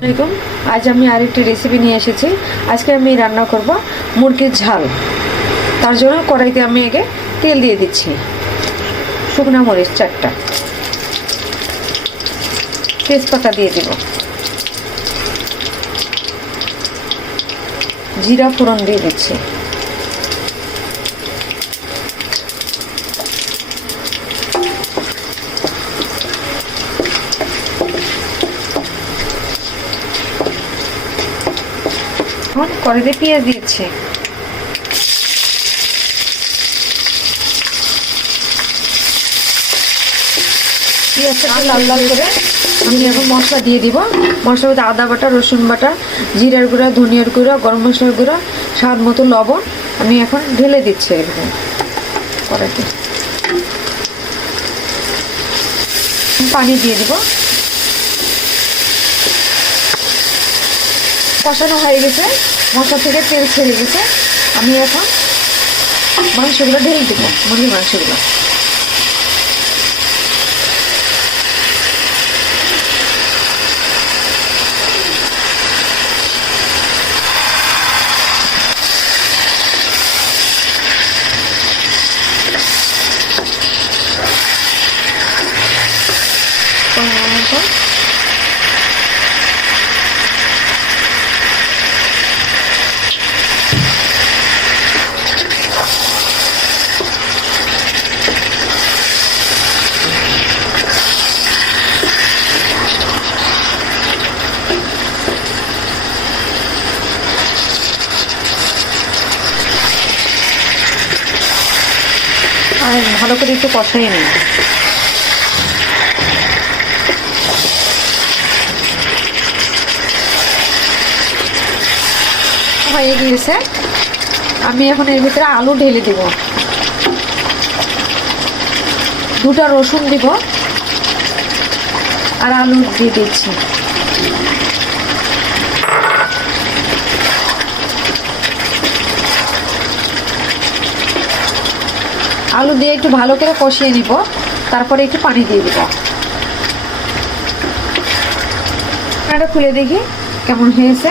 আসসালামাইকুম আজ আমি আরেকটি রেসিপি নিয়ে এসেছি। আজকে আমি রান্না করব মুরগির ঝাল। তার জন্য কড়াইতে আমি আগে তেল দিয়ে দিচ্ছি। শুকনা মরিচ চারটা। তেজপাতা দিয়ে দিব। জিরা ফোড়ন দিয়ে দিচ্ছি। এখন কড়াইতে পেঁয়াজ পেঁয়াজটা লাল লাল করে আমি এখন মশলা দিয়ে দিব। মশলার মধ্যে আদা বাটা, রসুন বাটা, জিরার গুঁড়া, ধনিয়ার গুঁড়া, গরম মশলার গুঁড়া, স্বাদ মতো লবণ আমি এখন ঢেলে দিচ্ছি এরকম কড়াইতে। পানি দিয়ে দিব। কষানো হয়ে গেছে, মশলা থেকে তেল ছেড়ে গেছে। আমি এখন মাংসগুলো ঢেলে দেবো, মুরগির মাংসগুলো পরিমাণ মতো আর ভালো করে একটু কষাই নিই হয়ে গিয়েছে। আমি এখন এর ভিতরে আলু ঢেলে দিব। দুটা রসুন দিব। আর আলু দিয়ে দিচ্ছি। আলু দিয়ে একটু ভালো করে কষিয়ে নিব। তারপরে একটু পানি দিয়ে দিব। এটা খুলে দেখি কেমন হয়েছে।